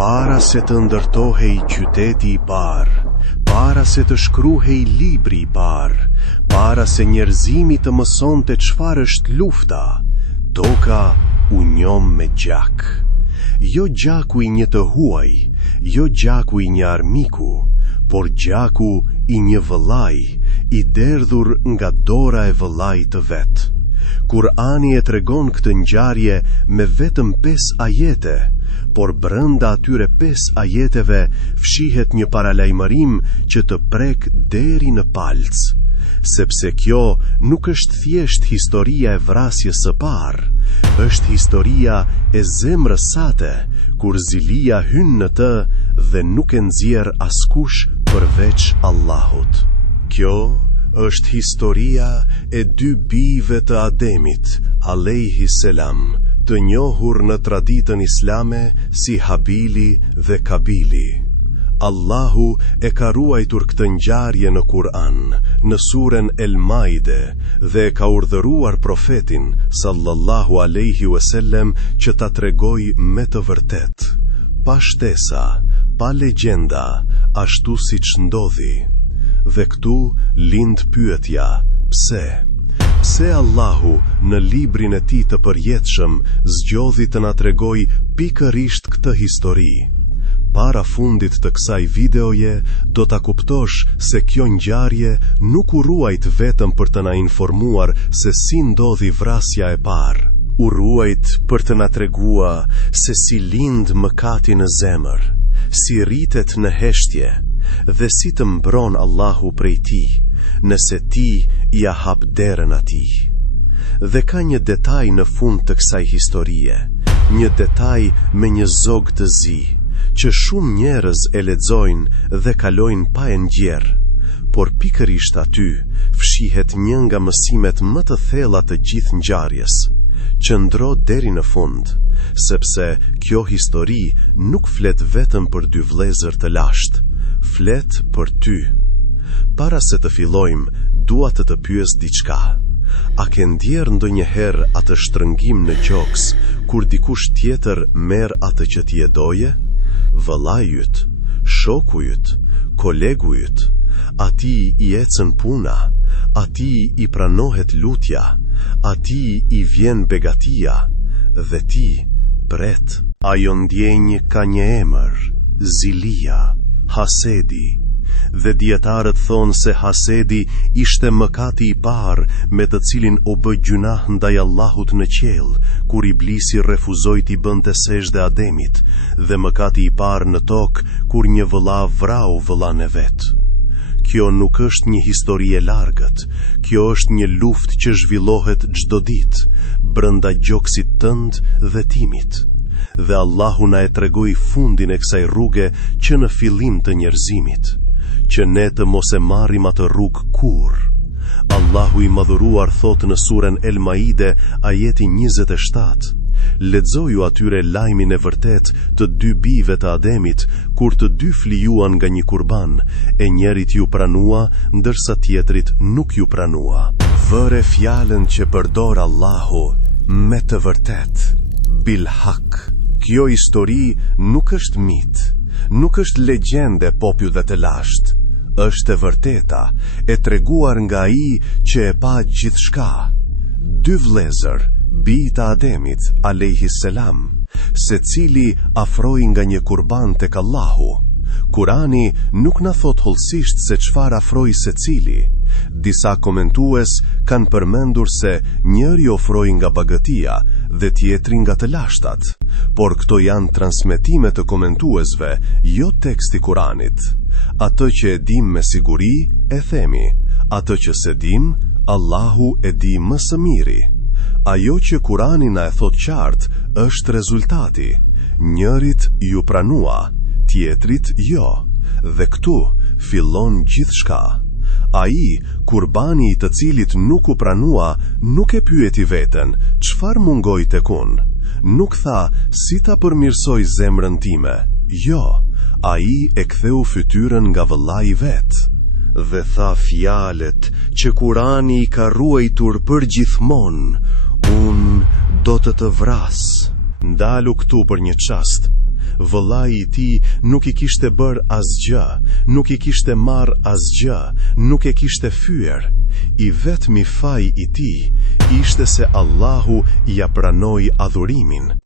Para se të ndërtohej qyteti i parë, para se të shkruhej libri i parë, para se njerëzimi të mësonte çfarë është lufta, toka u njom me gjak. Jo gjaku i një të huaj, jo gjaku i një armiku, por gjaku i një vëllai, i derdhur nga dora e vëllait të vet. Kurani e tregon këtë ngjarje me vetëm 5 ajete, por brenda atyre 5 ajeteve fshihet një paralajmërim që të prek deri në palc, sepse kjo nuk është thjesht historia e vrasjes së parë, është historia e zemrës sate, kur zilia hyn në të dhe nuk e nxjerr askush përveç Allahut. Kjo është historia e 2 bijve të Ademit, alayhi selam, të njohur në traditën islame si Habili dhe Kabili. Allahu e ka ruajtur këtë ngjarje në Kur'an, në suren El Maide, dhe e ka urdhëruar profetin sallallahu alaihi wasallam që ta tregoj me të vërtet, pa shtesa, pa legjenda, ashtu siç ndodhi. Dhe këtu lind pyetja, pse? Pse Allahu në librin e tij të përjetshëm zgjodhi të na tregoj pikërisht këtë histori? Para fundit të kësaj videoje, do ta kuptosh se kjo ngjarje nuk u ruajt vetëm për të na informuar se si ndodhi vrasja e parë. U ruajt për të na treguar se si lind mëkati në zemër, si rritet në heshtje, dhe si të mbron Allahu prej tij, nëse ti ja hap derën atij. Dhe ka një detaj në fund të kësaj historie, një detaj me një zog të zi, që shumë njerëz e lexojnë dhe kalojnë pa e ndjer, por pikërisht aty fshihet një nga mësimet më të thella të gjithë ngjarjes. Qëndro deri në fund, sepse kjo histori nuk flet vetëm për 2 vëllezër të lashtë, flet për ty. Para se të fillojmë, dua të pyes diçka. A ke ndjer ndonjëherë atë shtrëngim në gjoks kur dikush tjetër merr atë që ti e doje? Vëllai yt, shoku yt, kolegu yt, atij i ecën puna, atij i pranohet lutja, atij i vjen begatia, dhe ti pret. Ajo ndjenjë ka një emër, zilia, hasedi. Dhe dietarët thonë se hasedi ishte mëkati i parë me të cilin u bë gjunah ndaj Allahut në qiell, kur Iblisi refuzoi t'i bënte sejdë Ademit, dhe mëkati i parë në tokë kur një vëlla vrau vëllain e vet. Kjo nuk është një histori e largët, kjo është një luftë që zhvillohet çdo ditë brenda gjoksit tënd dhe timit. Dhe Allahu na e tregoi fundin e kësaj rruge që në fillim të njerëzimit, që ne të mos e marrim atë rrugë kur. Allahu i madhëruar thot në suren El Maide, ajeti 27, lexoju atyre lajmin e vërtet të 2 bijve të Ademit, kur të 2 flijuan nga një kurban, e njerit ju pranua, ndërsa tjetrit nuk ju pranua. Vëre fjalën që përdor Allahu, me të vërtet, bil hak. Kjo histori nuk është mit, nuk është legjende popujve të lashtë, është e vërteta, e treguar nga ai që e pa gjithçka. 2 vëllezër, bijtë të Ademit, alayhi selam, secili afroi nga një kurban tek Allahu. Kurani nuk na thot hollësisht se çfarë afroi secili. Disa komentues kanë përmendur se njëri ofroi nga bagëtia dhe tjetri nga të lashtat, por këto janë transmetime të komentuesve, jo teksti Kuranit. Atë që e dim me siguri, e themi. Atë që se dim, Allahu e di më së miri. Ajo që Kurani na e thot qartë, është rezultati. Njërit ju pranua, tjetrit jo, dhe këtu fillon gjithçka. Ai, kurbani i të cilit nuk u pranua, nuk e pyeti veten, çfarë mungoi tek unë? Nuk tha, si ta përmirësoj zemrën time? Jo, ai e ktheu fytyrën nga vëllai vet. Dhe tha fjalet që Kurani i ka ruajtur për gjithmonë, unë do të vras. Ndalu këtu për një çast. Vëllai I tij nuk I kishte bërë asgjë, nuk I kishte marrë asgjë, nuk e kishte fyer. I vetmi faji I tij ishte se Allahu ja pranoi adhurimin.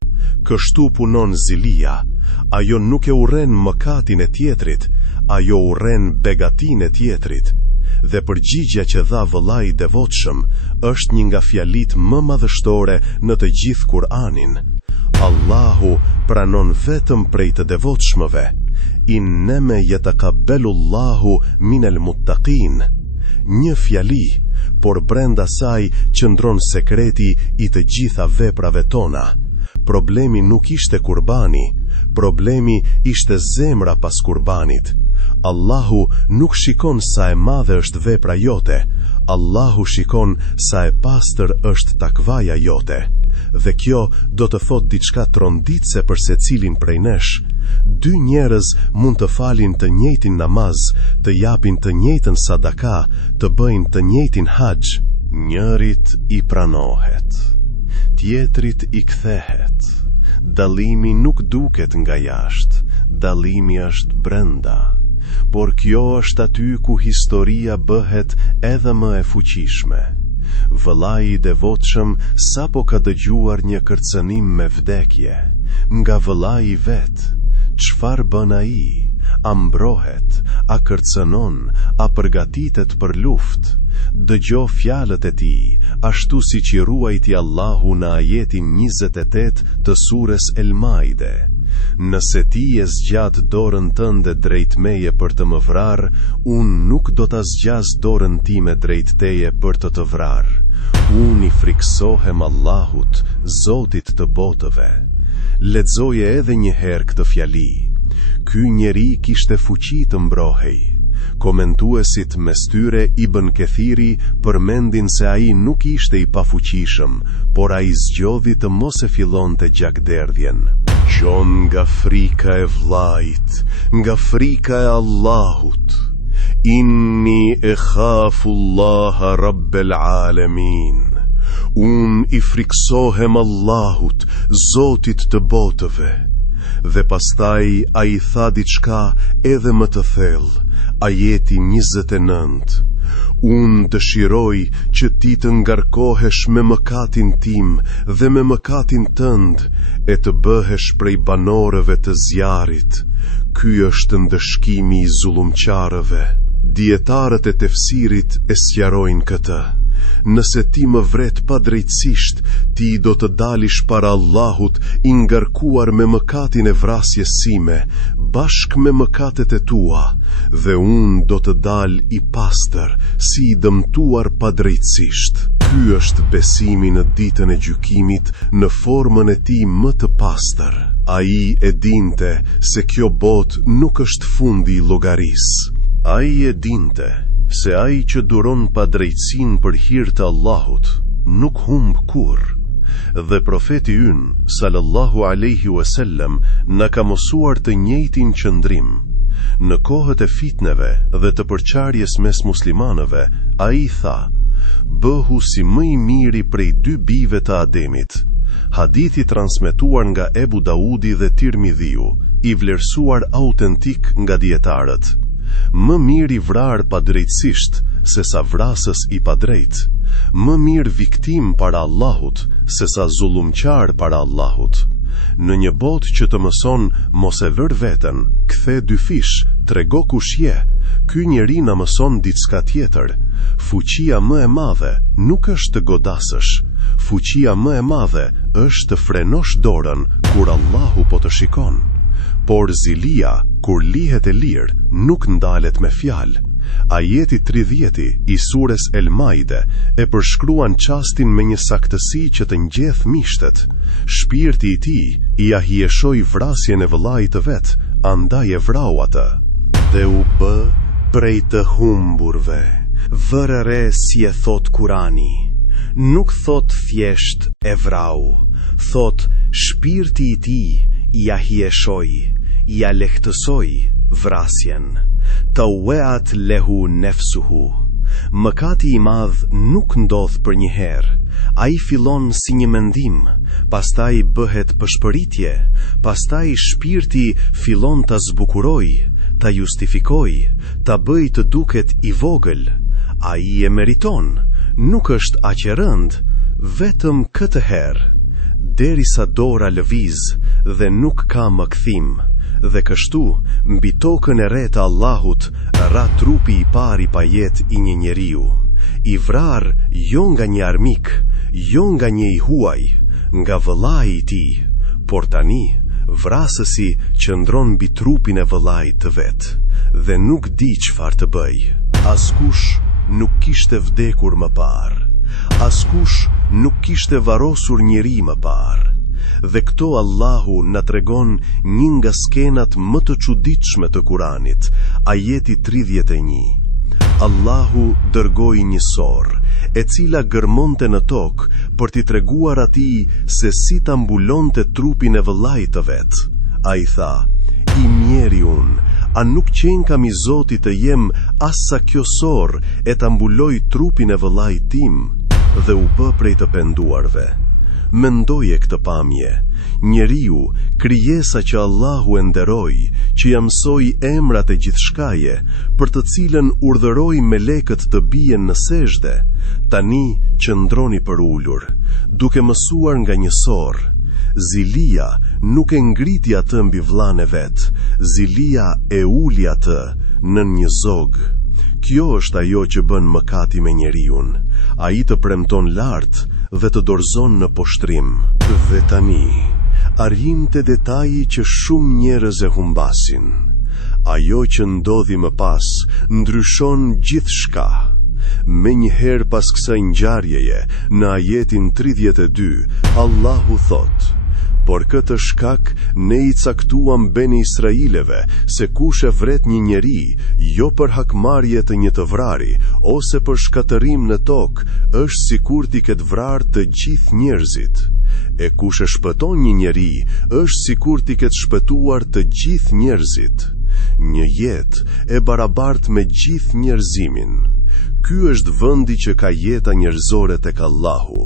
Kështu punon zilia. Ajo nuk e urren mëkatin e tjetrit, ajo urren begatin e tjetrit. Dhe përgjigja që dha vëllai I devotshëm është një nga fjalitë më madhështore në të gjithë Kur'anin. Allahu pranon vetëm prej të devotshmëve. Innema yataqabbalu Allahu minal muttaqin. Një fjali, por brenda saj qëndron sekreti I të gjitha veprave tona. Problemi nuk ishte kurbani, problemi ishte zemra pas kurbanit. Allahu nuk shikon sa e madhe është vepra jote, Allahu shikon sa e pastër është takvaja jote. Dhe kjo do të thot diçka tronditse për secilin prej nesh. Dy njerëz mund të falin të njëjtin namaz, të japin të njëjtën sadaka, të bëjnë të njëjtin haxh. Njërit I pranohet, tjetrit I kthehet. Dallimi nuk duket nga jashtë, dallimi është brenda. Por kjo është aty ku historia bëhet edhe më e fuqishme. Vëllai I devotshëm sapo ka dëgjuar një kërcënim me vdekje, nga vëllai I vet. Çfarë bën ai? A mbrohet? A kërcënon? A përgatitet për luftë? Dëgjo fjalët e tij, ashtu siç I ruajti Allahu në ajetin 28 të surës El-Maide. Nëse ti e zgjat dorën tënde drejt meje për të më vrarë, unë nuk do ta zgjas dorën time drejt teje për të vrarë. Unë I friksohem Allahut, Zotit të botëve. Lexoje edhe një herë këtë fjali. Ky njeri kishte fuqi të mbrohej. Komentuesit mes tyre Ibn Kathiri përmendin se ai nuk ishte I pafuqishëm, por ai zgjodhi të mos e fillonte gjakderdhjen. Qon nga frika e vllait, nga frika e Allahut. Inni e khafu Allaha Rabbel Alamin. Unë I friksohem Allahut, Zotit të botëve. Dhe pastaj a I tha diçka edhe më të thellë, ajeti 29. Unë dëshiroj që ti të ngarkohesh me mëkatin tim dhe me mëkatin tënd, e të bëhesh prej banorëve të zjarit. Ky është ndëshkimi I zullumqarëve. Dietarët e tefsirit e sqarojnë këtë. Nëse ti më vret pa drejtësisht, ti do të dalish para Allahut I ngarkuar me mëkatin e vrasjes sime, bashk me mëkatet e tua, dhe unë do të dal I pastër, si I dëmtuar pa drejtësisht. Ky është besimi në ditën e gjykimit në formën e tij më të pastër. Ai e dinte se kjo botë nuk është fundi I llogarisë. Ai e dinte se ai që duron pa drejtsin për hir të Allahut nuk humb kurrë. Dhe profeti ynë sallallahu alaihi wasallam na ka mësuar të njëjtin qëndrim. Në kohët e fitneve dhe të përçarjes mes muslimanëve, ai tha: "Bëhu si më I miri prej dy bijve të Ademit." Hadithi transmetuar nga Ebu Daudi dhe Tirmidhiu, I vlerësuar autentik nga dietarët. Më mirë I vrarë pa drejtësisht, se sa vrasës I pa drejt. Më mirë viktim para Allahut, se sa zullumqar para Allahut. Në një botë që të mëson mos e vër veten, kthe dy fish, trego kush je, ky njeri na mëson diçka tjetër. Fuqia më e madhe nuk është të godasësh. Fuqia më e madhe është të frenosh dorën kur Allahu po të shikon. Por zilia, kur lihet e lirë, nuk ndalet me fjalë. Ajeti 30 I surës El-Maide e përshkruan çastin me një saktësi që të ngjeth mishtet. Shpirti I tij I ahieshoi vrasjen e vëllait të vet, andaj e vrau atë. Dhe u bë prej të humburve. Vërë re si e thot Kurani. Nuk thot thjesht e vrau, thot shpirti I tij I ahieshoi, I lehtësoi vrasjen. Taweat lehu nefsuhu. Mëkati I madh nuk ndodh për një herë. Ai fillon si një mendim, pastaj bëhet pëshpëritje, pastaj shpirti fillon ta zbukuroj, ta justifikoj, ta bëj të duket I vogël. Ai e meriton, nuk është aq e rënd, vetëm këtë herë, derisa dora lëviz dhe nuk ka më kthim. Dhe kështu, mbi tokën e re të Allahut, ra trupi I parë I pajet I një njeriu, I vrar jo nga një armik, jo nga një I huaj, nga vëllai I tij, por tani vrasësi qëndron mbi trupin e vëllait të vet dhe nuk di çfarë të bëj. Askush nuk kishte vdekur më parë, askush nuk kishte varrosur njeri më parë. Dhe këto Allahu na tregon një nga skenat më të çuditshme të Kuranit, ajeti 31. Allahu dërgoi një sorr, e cila gërmonte në tokë për t'i treguar atij se si ta mbulonte trupin e vëllait të vet. Ai tha: I mjeri unë, a nuk qenë kam I Zotit të jem as sa kjo sorr e ta mbuloj trupin e vëllait tim? Dhe u bë prej të penduarve. Mendoje këtë pamje, njeriu, krijesa që Allahu e nderoi, që ja mësoi emrat e gjithçkaje, për të cilën urdhëroi melekët të bien në sejdë, tani qëndroni për ulur, duke mësuar nga një sorr. Zilia nuk e ngriti atë mbi vllain e vet, Zilia e uli atë në një zog. Kjo është ajo që bën mëkati me njeriun. Ai të premton lart dhe të dorëzon në poshtrim. Dhe tani, arrim te detaji që shumë njerëz e humbasin. Ajo që ndodhi më pas ndryshon gjithçka. Menjëherë pas kësaj ngjarjeje, në ajetin 32, Allahu thot: Por këtë shkak ne I caktuam beni Israileve se kush e vret një njeri, jo për hakmarrje të një të vrari, ose për shkatërim në tokë, është sikur t'i ketë vrarë të gjithë njerëzit. E kush e shpëton një njeri, është sikur t'i ketë shpëtuar të gjithë njerëzit. Një jetë e barabartë me gjithë njerëzimin. Ky është vendi që ka jeta njerëzore tek Allahu.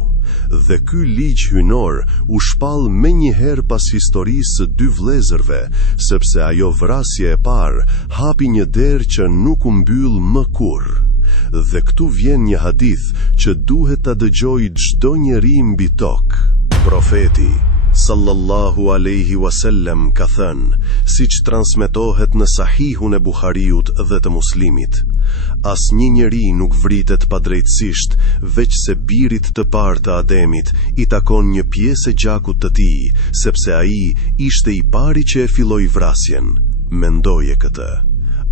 Dhe ky ligj hynor u shpall menjëherë pas historisë së dy vëllezërve, sepse ajo vrasje e parë hapi një derë që nuk u mbyll më kurrë. Dhe këtu vjen një hadith që duhet ta dëgjojë çdo njeri mbi tokë. Profeti sallallahu alaihi wasallam ka thënë, siç transmetohet në Sahihun e Buhariut dhe të Muslimit: Asnjë njeri nuk vritet padrejtësisht, veç se birit të parë të Ademit I takon një pjesë e gjakut të tij, sepse ai ishte I pari që e filloi vrasjen. Mendoje këtë.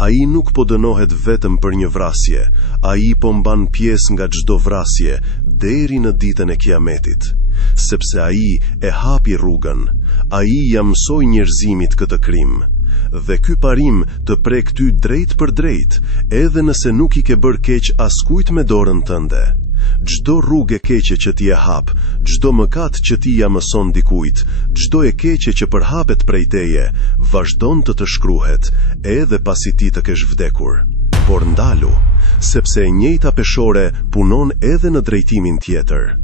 Ai nuk po dënohet vetëm për një vrasje, ai po mban pjesë nga çdo vrasje deri në ditën e Kiametit, sepse ai e hapi rrugën, ai ja mësoi njerëzimit këtë krim. Dhe ky parim të prek ty drejt për drejt, edhe nëse nuk I ke bërë keq askujt me dorën tënde. Çdo rrugë e keqe që ti e hap, çdo mëkat që ti ja mëson dikujt, çdo e keqe që përhapet prej teje, vazhdon të shkruhet, edhe pasi ti të kesh vdekur. Por ndalu, sepse e njëjta peshore punon edhe në drejtimin tjetër.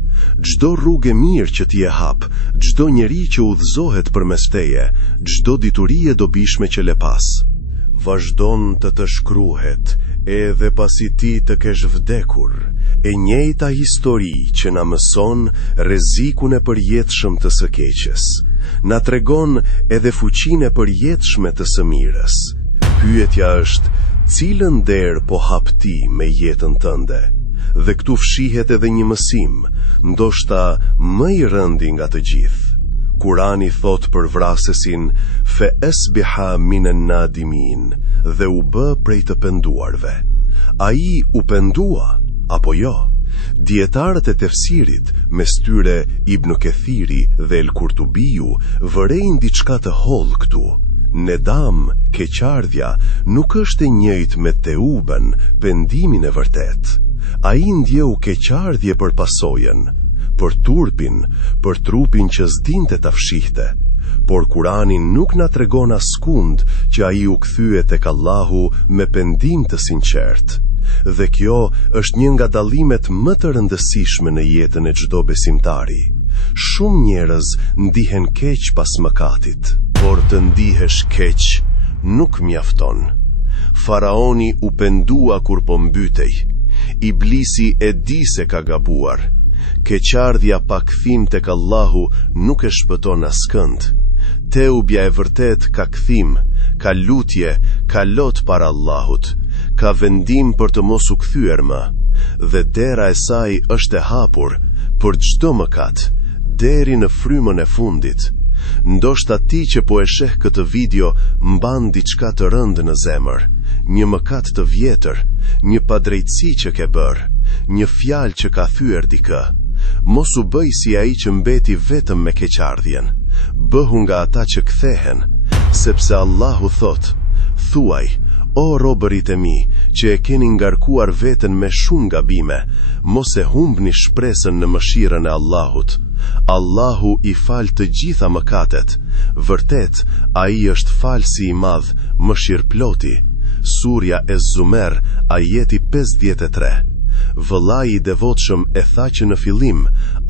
Çdo rrugë e mirë që ti e hap, çdo njeri që udhëzohet përmes teje, çdo dituri e dobishme që le pas, vazhdon të shkruhet, edhe pasi ti të kesh vdekur. E njëjta histori që na mëson rrezikun e përjetshëm të së keqes, na tregon edhe fuqinë e përjetshme të së mirës. Pyetja është: cilën derë po hap ti me jetën tënde? Dhe këtu fshihet edhe një mësim, ndoshta më I rëndi nga të gjithë. Kurani thot për vrasesin: fe esbiha minen nadimin, dhe u bë prej të penduarve. Ai u pendua, apo jo? Dietarët e tefsirit, mes tyre Ibn Kathiri dhe El Kurtubiu, vërejnë diçka të hollë këtu. Nedam, keqardhja, nuk është e njëjtë me teuben, pendimin e vërtet. Ai ndjeu keqardhje për pasojën, për turpin, për trupin që s'dinte ta fshihte. Por Kurani nuk na tregon askund që ai u kthye tek Allahu me pendim të sinqert. Dhe kjo është një nga dallimet më të rëndësishme në jetën e çdo besimtari. Shumë njerëz ndihen keq pas mëkatit, por të ndihesh keq nuk mjafton. Faraoni u pendua kur po mbytej. Iblisi e di se ka gabuar. Keqardhja pa kthim tek Allahu nuk e shpëton askënd. Teubja e vërtet ka kthim, ka lutje, ka lot para Allahut, ka vendim për të mos u kthyer më, dhe dera e saj është e hapur për çdo mëkat, deri në frymën e fundit. Ndoshta ti që po e sheh këtë video mban diçka të rëndë në zemër, një mëkat të vjetër, një padrejtësi që ke bërë, një fjalë që ka thyer dikë. Mos u bëj si ai që mbeti vetëm me keqardhjen. Bëhu nga ata që kthehen, sepse Allahu thot: thuaj, o robërit e mi, që e keni ngarkuar veten me shumë gabime, mos e humbni shpresën në mëshirën e Allahut. Allahu i fal të gjitha mëkatet. Vërtet, ai është falsi i madh, mëshirëploti. Surja e Zumer, ajeti 53. Vëllai i devotshëm e tha që në fillim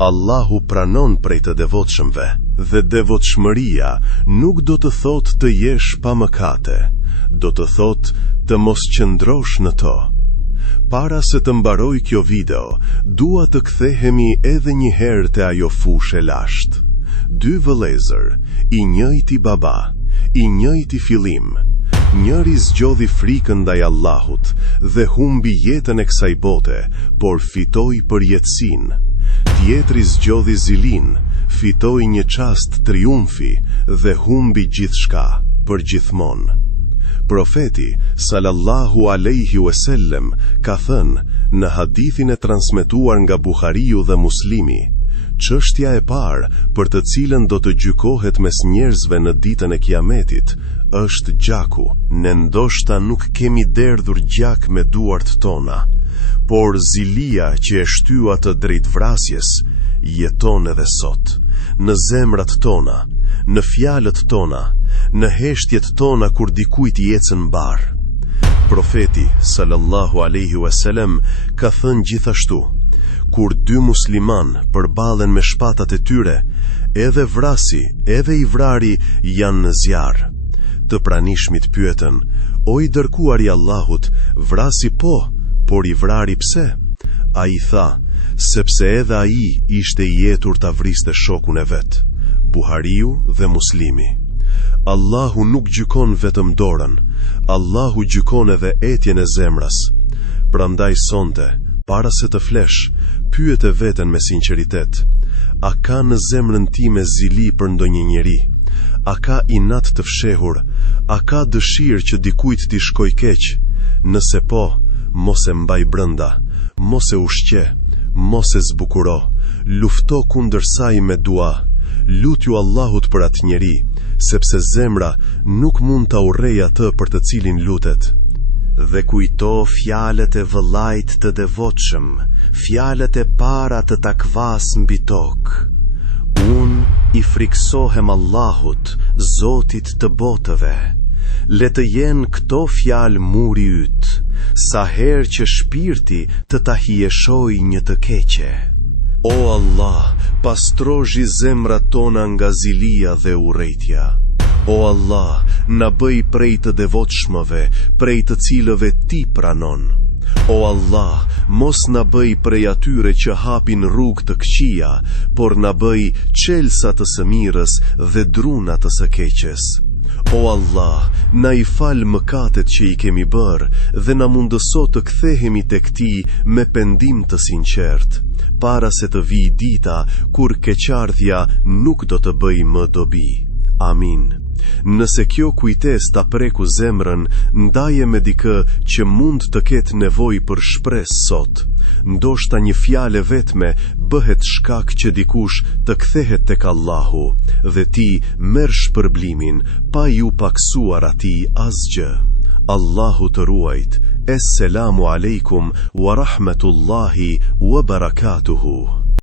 Allahu pranon prej të devotshëmve, dhe devotshmëria nuk do të thotë të jesh pa mëkate, do të thotë të mos qëndrosh në to. Para se të mbaroj kjo video, dua të kthehemi edhe një herë te ajo fushë e lashtë. Dy vëllezër, i njëjti baba, i njëjti fillim. Njëri zgjodhi frikën ndaj Allahut dhe humbi jetën e kësaj bote, por fitoi përjetësinë. Tjetri zgjodhi zilin, fitoi një çast triumfi dhe humbi gjithçka për gjithmonë. Profeti sallallahu alaihi wasallam ka thënë në hadithin e transmetuar nga Buhariu dhe Muslimi: çështja e parë për të cilën do të gjykohet mes njerëzve në ditën e Kiametit është gjaku. Ne ndoshta nuk kemi derdhur gjak me duart tona, por zilia që e shtyua të drejtvrasjes jeton edhe sot, në zemrat tona, në fjalët tona, në heshtjet tona kur dikujt i ecën mbar. Profeti sallallahu alaihi wasallam ka thënë gjithashtu: kur dy musliman përballen me shpatat e tyre, edhe vrasi, edhe i vrari janë në zjarr. Të pranishmit pyetën: o i dërkuari i Allahut, vrasi po, por i vrari pse? Ai tha: sepse edhe ai ishte i jetur ta vriste shokun e vet. Buhariu dhe Muslimi. Allahu nuk gjykon vetëm dorën, Allahu gjykon edhe etjen e zemrës. Prandaj sonte, para se të flesh, pyete veten me sinqeritet: a ka në zemrën time zili për ndonjë njeri? A ka inat të fshehur? A ka dëshirë që dikujt t'i shkoj keq? Nëse po, mos e mbaj brenda, mos e ushqe, mos e zbukuro, lufto kundër saj me dua. Lutju Allahut për atë njeri, sepse zemra nuk mund ta urrejë atë për të cilin lutet. Dhe kujto fjalët e vëllait të devotshëm, fjalët e para të takvas mbi tokë. Unë i friksohem Allahut, Zotit të botëve. Le të jenë këto fjalë muri yt, sa herë që shpirti të ta hieshoj një të keqe. O Allah, pastrozhi zemrat tona nga zilia dhe urrejtja. O Allah, na bëj prej të devotshmëve, prej të cilëve ti pranon. O Allah, mos na bëj prej atyre që hapin rrugë të këqija, por na bëj çelësa të së mirës dhe druna të së keqes. O Allah, na i fal mëkatet që i kemi bërë dhe na mundëso të kthehemi tek ti me pendim të sinqert, para se të vijë dita kur keqardhja nuk do të bëj më dobi. Amin. Nëse kjo kujtes ta preku zemrën, ndaje me dikë që mund të ketë nevojë për shpresë sot. Ndoshta një fjalë vetme bëhet shkak që dikush të kthehet tek Allahu, dhe ti merr shpërblimin pa ju paksuar atij asgjë. Allahu të ruajt. Esselamu alaikum wa rahmetullahi wa barakatuhu.